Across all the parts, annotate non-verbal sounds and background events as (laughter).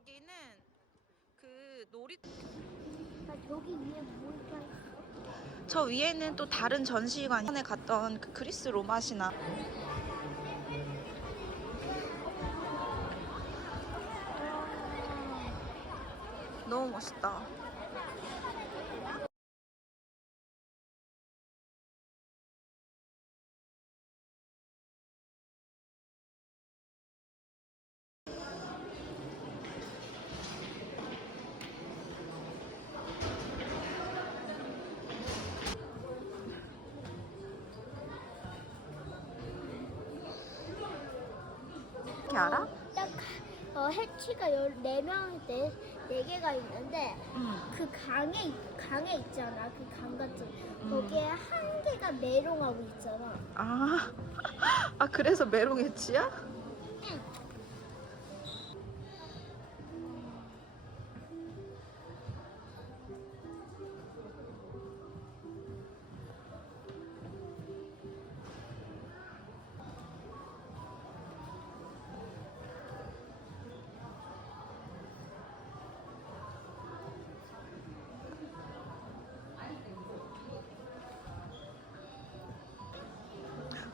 여기는 그 놀이 저기 위에 뭘까 저 위에는 또 다른 전시관 전에 갔던 그 그리스 로마 신화 너무 멋있다. 이렇게 알아? 딱 어, 해치가 14명, 네, 4개가 있는데 응. 그 강에 강에 있잖아. 그 강 같은 거기에 한 개가 메롱하고 있잖아. 아, (laughs) 아 그래서 메롱 해치야?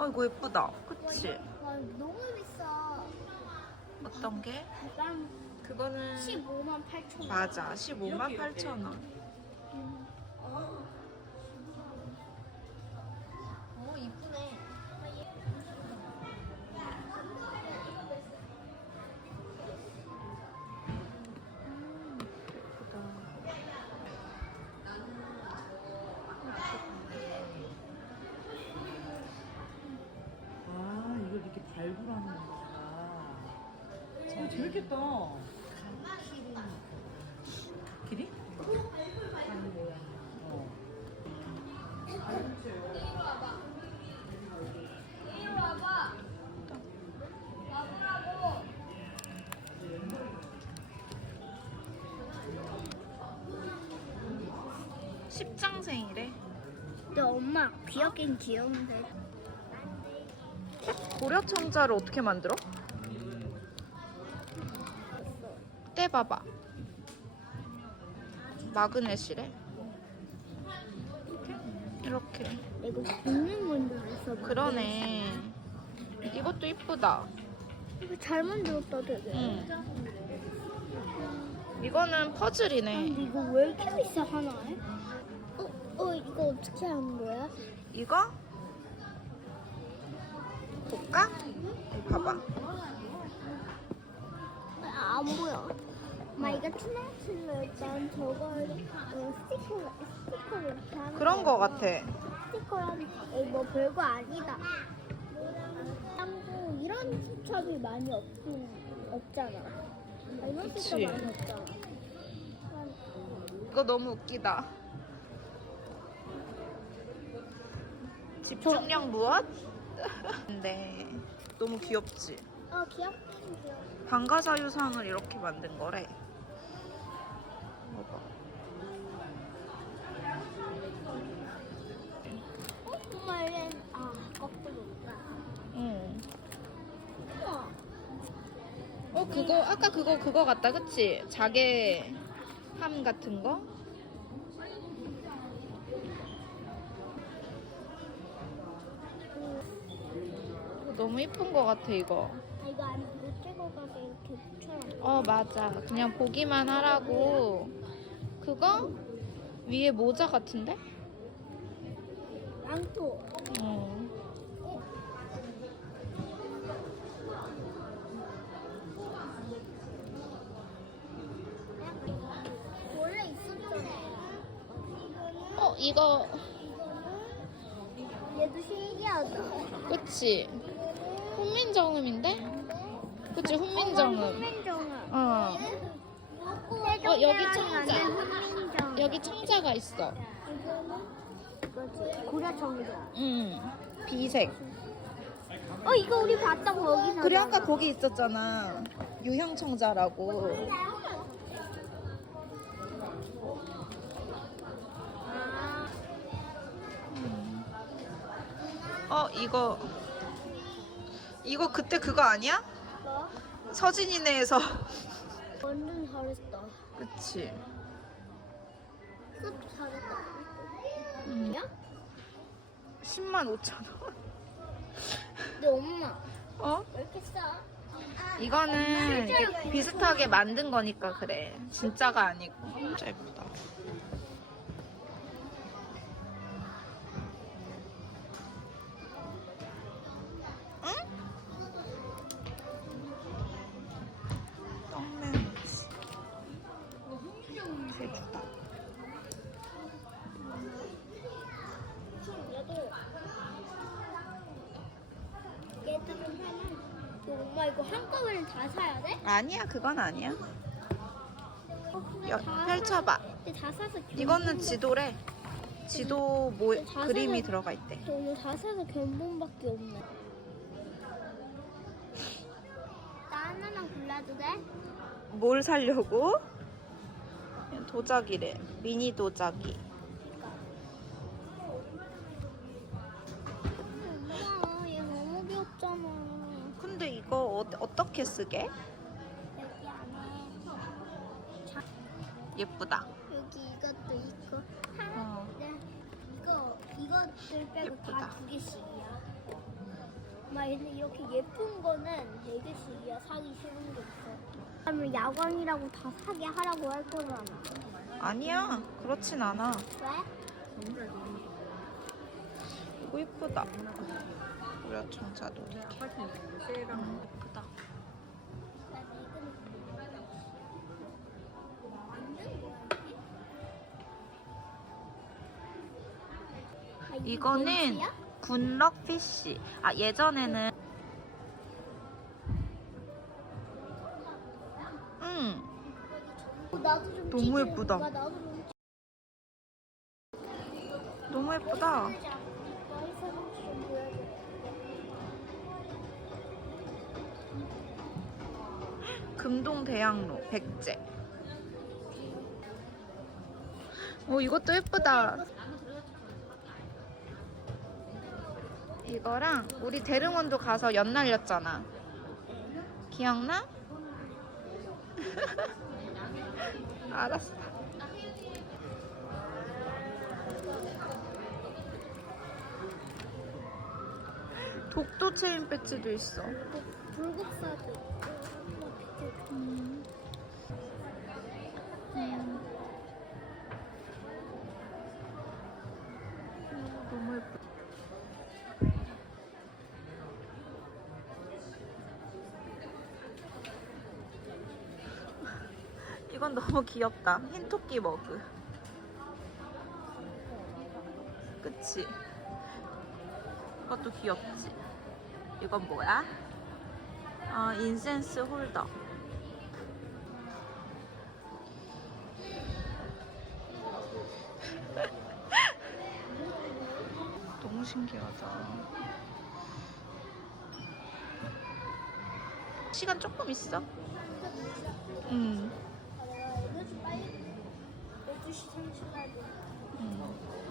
아 이거 예쁘다. 그치? 와, 너무 비싸. 어떤 게? 난 그거는 15만 8천 원. 맞아 15만 8천 원. 어 이쁘네. 발굴하는 거구나. 어, 재밌겠다. 길이? 어. 십장생이래. 근데 엄마 귀엽긴 귀여운데. 고려 청자를 어떻게 만들어? 떼봐봐. 마그넷이래. 이렇게. 이거 죽는 건줄 알았어. 그러네. 이것도 이쁘다. 이거 잘 만들었다 되게. 응. 이거는 퍼즐이네. 근데 이거 왜 이렇게 비싸 하나에? 어, 어 이거 어떻게 하는 거야? 이거? 볼까? 봐봐. 아, 안 보여. 엄마 이거 투명실로 일단 저걸 어, 스티커 스티커를 이렇게 하는 그런 거 같아. 스티커랑 에이, 뭐 별거 아니다. 이런 수첩이 많이 없긴 없잖아. 아, 이런 그치. 수첩 많이 없잖아. 이거 너무 웃기다. 집중력 무엇? 근데 너무 귀엽지? 어 귀엽긴 귀여워. 방가사유상을 이렇게 만든 거래. 봐봐. 어 엄마 얘아 거꾸로 없다. 응. 우와. 어 그거 아까 그거 그거 같다, 그치? 자개 함 같은 거? 너무 이쁜 거 같아 이거. 아, 이거 안못 찍어가게 이렇게 붙여놨어. 어 맞아. 그냥 보기만 하라고. 그거 위에 모자 같은데? 랑토. 어. 원래 있었잖아. 어 이거 얘도 신기하다. 그치? 훈민정음인데? 그치 훈민정음. 훈민정음. 어 어 여기 청자. 훈민정. 여기 청자가 있어. 이거지. 고려정정. 응. 비색. 어 이거 우리 봤던 거기서. 그래 아까 거기 있었잖아. 유형 청자라고. 어 이거 이거 그때 그거 아니야? 뭐? 서진이네에서. 완전 잘했다. 그치. 그 사겠다. 음. 야? 10만 5천 원. 근데 엄마 어? 왜 이렇게 싸? 이거는 비슷하게 만든 거니까 그래. 진짜가 아니고. 진짜 예쁘다. 이거 한꺼번에 다 사야 돼? 아니야, 그건 아니야. 어, 근데 여, 다 펼쳐봐. 사- 근데 다 사서 이거는 지도래. 지도 모 자세는- 그림이 들어가 있대. 오늘 다 사서 견본밖에 없네. 나 하나만 골라도 돼? 뭘 살려고? 도자기래. 미니 도자기. 어, 어떻게 쓰게? 여기 안에 자, 예쁘다. 여기 이것도 있고 하나 어. 네 이거 이것들 빼고 예쁘다. 다두 개씩이야. 막 근데 이렇게 예쁜 거는 네 개씩이야. 사기 싫은 게 있어. 그러면 야광이라고 다 사게 하라고 할 거잖아. 아니야. 그렇진 않아. 왜? 이거 예쁘다. 우려청 자도리. 아파트 있는 세랑 예쁘 이거는? 굿럭 피쉬. 아 예전에는 응. 어, 너무. 예쁘다. 너무 예쁘다. 찍자. 너희 사진 좀 보여줘. 금동 대학로 백제. 오 이것도 예쁘다. 이거랑 우리 대릉원도 가서 연 날렸잖아. 기억나? (laughs) 알았어. 독도 체인 배지도 있어. 뭐, 불국사도 이건 너무 귀엽다. 흰 토끼 머그. 그치? 이것도 귀엽지? 이건 뭐야? 어, 인센스 홀더. (laughs) 너무 신기하다. 시간 조금 있어. 음. 이거 좀 빨리 12시 30분까지 음.